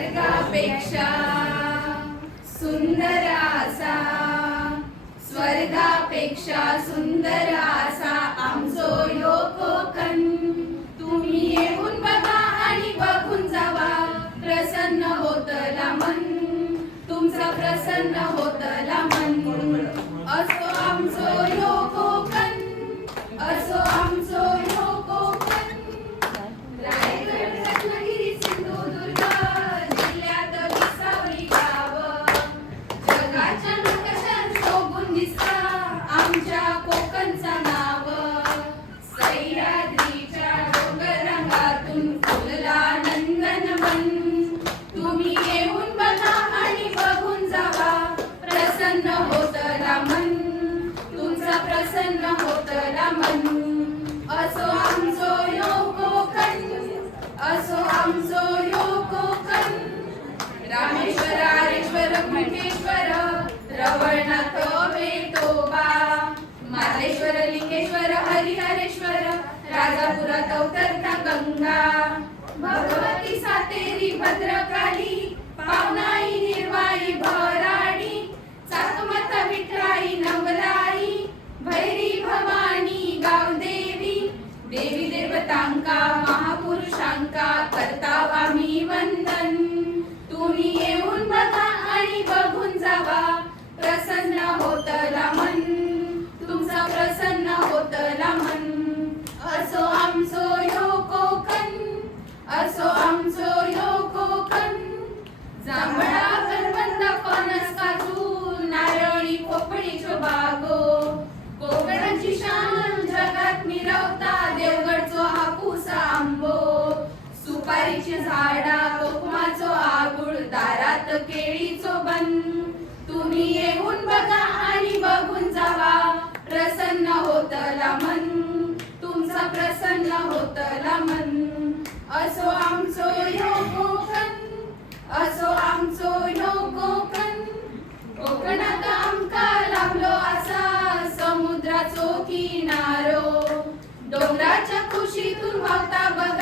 स्वर्गापेक्षा सुंदर असा स्वर्गापेक्षा सुंदर असा आमचो यो कोकण तुम्ही येऊन बघा आणि बघून जावा प्रसन्न होतला मन. तुमचा प्रसन्न होतला मन. असो आमचो यो राजापुरात अवतरता गंगा। भगवती सातेरी भद्रकाली पावनाई निर्वाई भराडी सातमत विठराई नवलाई भैरी भवानी गावदेवी देवी देवतांका महापुरुषांका करतावा मी वंदन. तुम्ही येऊन बघा आणि बघून जावा. सुपारीची झाडा कोकमाचो आगुळ दारात केळीचो बन. तुम्ही येऊन बघा आणि बघून जावा प्रसन्न होतला मन. तुमचा प्रसन्न होतला मन. असो आमचो यो कोकण असो आमचो यो कोकण. कोकणात आमका लाभलो असा समुद्राचो किनारो. डोंगराच्या खुशीतून वाहता बघा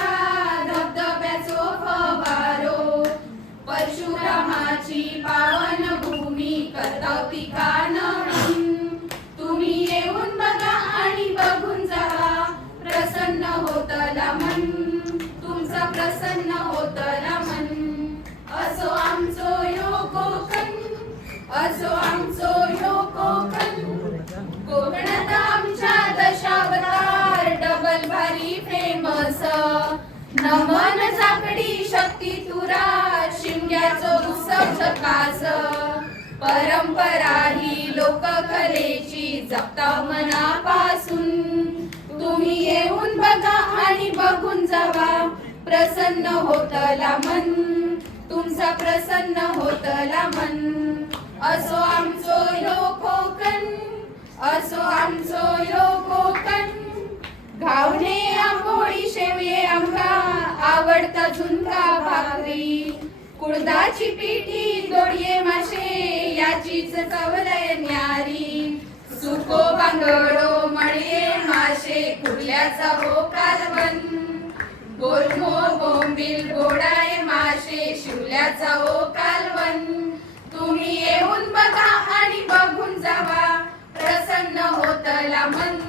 परशुरामाची पावन भूमी करतावती कानन तुम्ही येऊन बघा आणि बघून जा. प्रसन्न होतला मन उत्सव परंपरा ही लोककलेची जपता मनापासून. तुम्ही येऊन बघा आणि बघून जावा प्रसन्न होतला मन. तुमचा प्रसन्न होतला मन. असो आमचो यो कोकण असो आमचो यो कोकण घावणे आंबोळी शेवये आमका आवडता झुणका भाकरी. कुळदाची पिठी दोडये माशे याचीच कवलय न्यारी. सुको बांगडो मळये माशे कुर्ल्याचा हो कालवण गोलमो बोंबील गोडाय माशे शिवल्याचा हो कालवण तुम्ही येऊन बघा आणि बघून जावा प्रसन्न होतला मन.